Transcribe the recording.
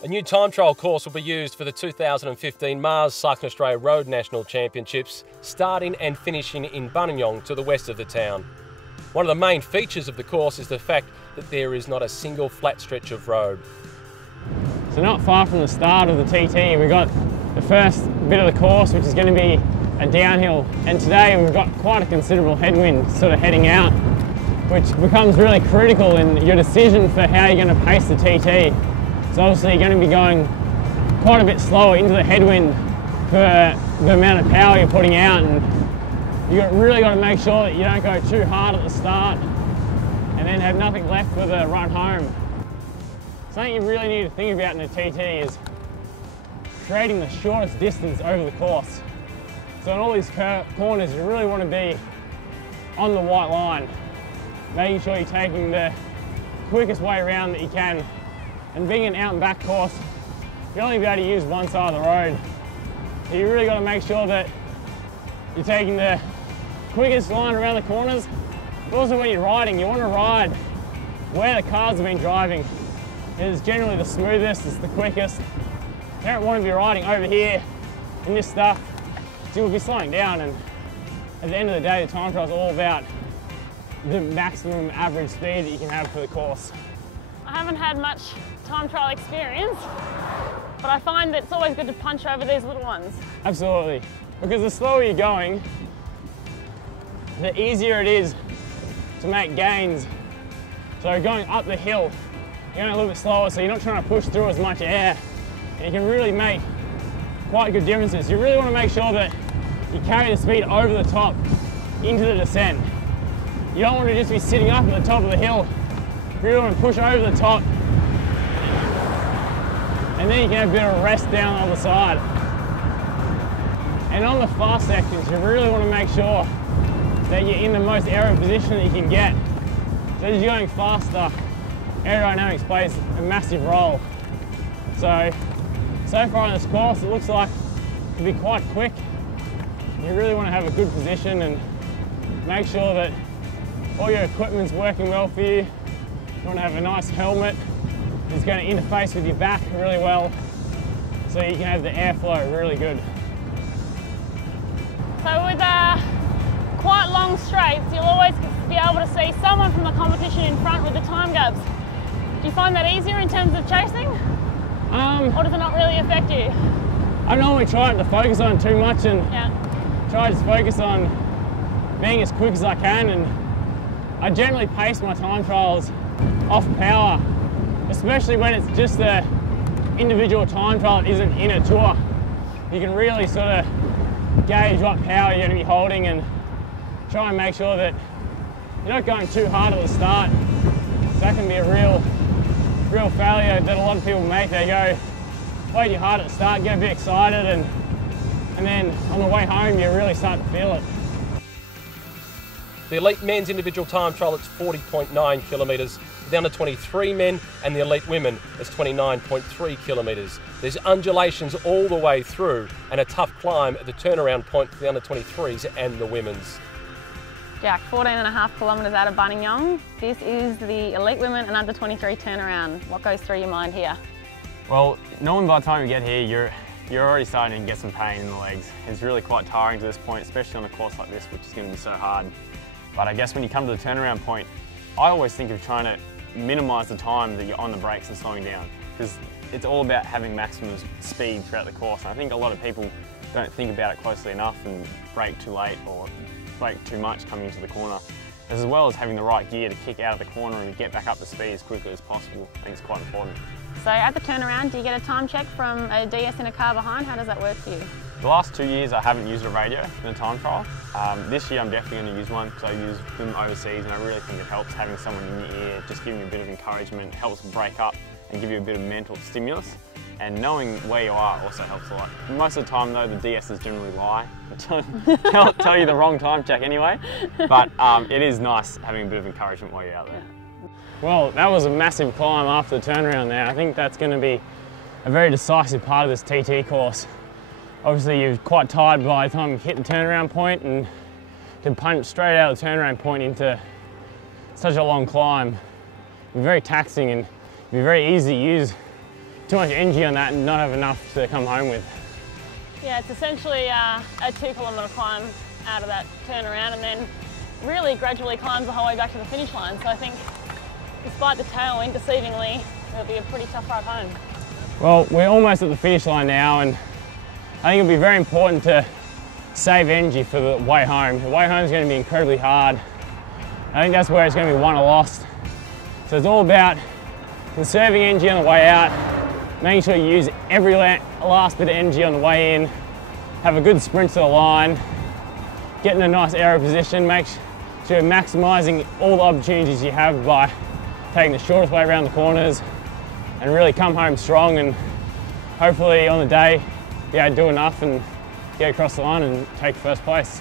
A new time trial course will be used for the 2015 Mars Cycling Australia Road National Championships, starting and finishing in Buninyong to the west of the town. One of the main features of the course is the fact that there is not a single flat stretch of road. So not far from the start of the TT, we've got the first bit of the course, which is going to be a downhill. And today we've got quite a considerable headwind sort of heading out, which becomes really critical in your decision for how you're going to pace the TT. So obviously you're going to be going quite a bit slower into the headwind for the amount of power you're putting out, and you've really got to make sure that you don't go too hard at the start and then have nothing left for the run home. Something you really need to think about in a TT is creating the shortest distance over the course. So in all these corners you really want to be on the white line, making sure you're taking the quickest way around that you can. And being an out and back course, you'll only be able to use one side of the road. So you really got to make sure that you're taking the quickest line around the corners. But also when you're riding, you want to ride where the cars have been driving. It's generally the smoothest, it's the quickest. You don't want to be riding over here in this stuff, so you'll be slowing down, and at the end of the day, the time trial is all about the maximum average speed that you can have for the course. I haven't had much time trial experience, but I find that it's always good to punch over these little ones. Absolutely, because the slower you're going, the easier it is to make gains. So going up the hill, you're going a little bit slower, so you're not trying to push through as much air. And you can really make quite good differences. You really want to make sure that you carry the speed over the top into the descent. You don't want to just be sitting up at the top of the hill. You really want to push over the top, and then you can have a bit of a rest down on the side. And on the fast sections, you really want to make sure that you're in the most aero position that you can get. So as you're going faster, aerodynamics plays a massive role. So far on this course, it looks like it'll be quite quick. You really want to have a good position and make sure that all your equipment's working well for you. You want to have a nice helmet that's going to interface with your back really well, so you can have the airflow really good. So with quite long straights, you'll always be able to see someone from the competition in front with the time gaps. Do you find that easier in terms of chasing? Or does it not really affect you? I normally try not to focus on it too much, and try to just focus on being as quick as I can, and I generally pace my time trials off power, especially when it's just the individual time trial that isn't in a tour. You can really sort of gauge what power you're going to be holding and try and make sure that you're not going too hard at the start. So that can be a real failure that a lot of people make. They go way too hard at the start, get a bit excited, and then on the way home you really start to feel it. The elite men's individual time trial is 40.9 kilometres, the under 23 men and the elite women is 29.3 kilometres. There's undulations all the way through and a tough climb at the turnaround point for the under 23s and the women's. Jack, 14.5 kilometres out of Buninyong. This is the elite women and under 23 turnaround. What goes through your mind here? Well, normally by the time you get here, you're already starting to get some pain in the legs. It's really quite tiring to this point, especially on a course like this, which is going to be so hard. But I guess when you come to the turnaround point, I always think of trying to minimise the time that you're on the brakes and slowing down, because it's all about having maximum speed throughout the course. And I think a lot of people don't think about it closely enough and brake too late or brake too much coming into the corner, as well as having the right gear to kick out of the corner and get back up to speed as quickly as possible. I think it's quite important. So at the turnaround, do you get a time check from a DS in a car behind? How does that work for you? The last 2 years I haven't used a radio in a time trial. This year I'm definitely going to use one, because I use them overseas, and I really think it helps having someone in your ear, just giving you a bit of encouragement, helps break up and give you a bit of mental stimulus. And knowing where you are also helps a lot. Most of the time though, the DSs generally lie. Tell you the wrong time check anyway. But it is nice having a bit of encouragement while you're out there. Well, that was a massive climb after the turnaround there. I think that's going to be a very decisive part of this TT course. Obviously you're quite tired by the time you hit the turnaround point, and to punch straight out of the turnaround point into such a long climb, it'd be very taxing, and it'd be very easy to use too much energy on that and not have enough to come home with. Yeah, it's essentially a 2 kilometre climb out of that turnaround and then really gradually climbs the whole way back to the finish line. So I think despite the tailwind, deceivingly, it'll be a pretty tough ride home. Well, we're almost at the finish line now, and I think it'll be very important to save energy for the way home. The way home is going to be incredibly hard. I think that's where it's going to be won or lost. So it's all about conserving energy on the way out, making sure you use every last bit of energy on the way in, have a good sprint to the line, get in a nice aero position, make sure you're maximising all the opportunities you have by taking the shortest way around the corners, and really come home strong, and hopefully on the day be able to do enough and get across the line and take first place.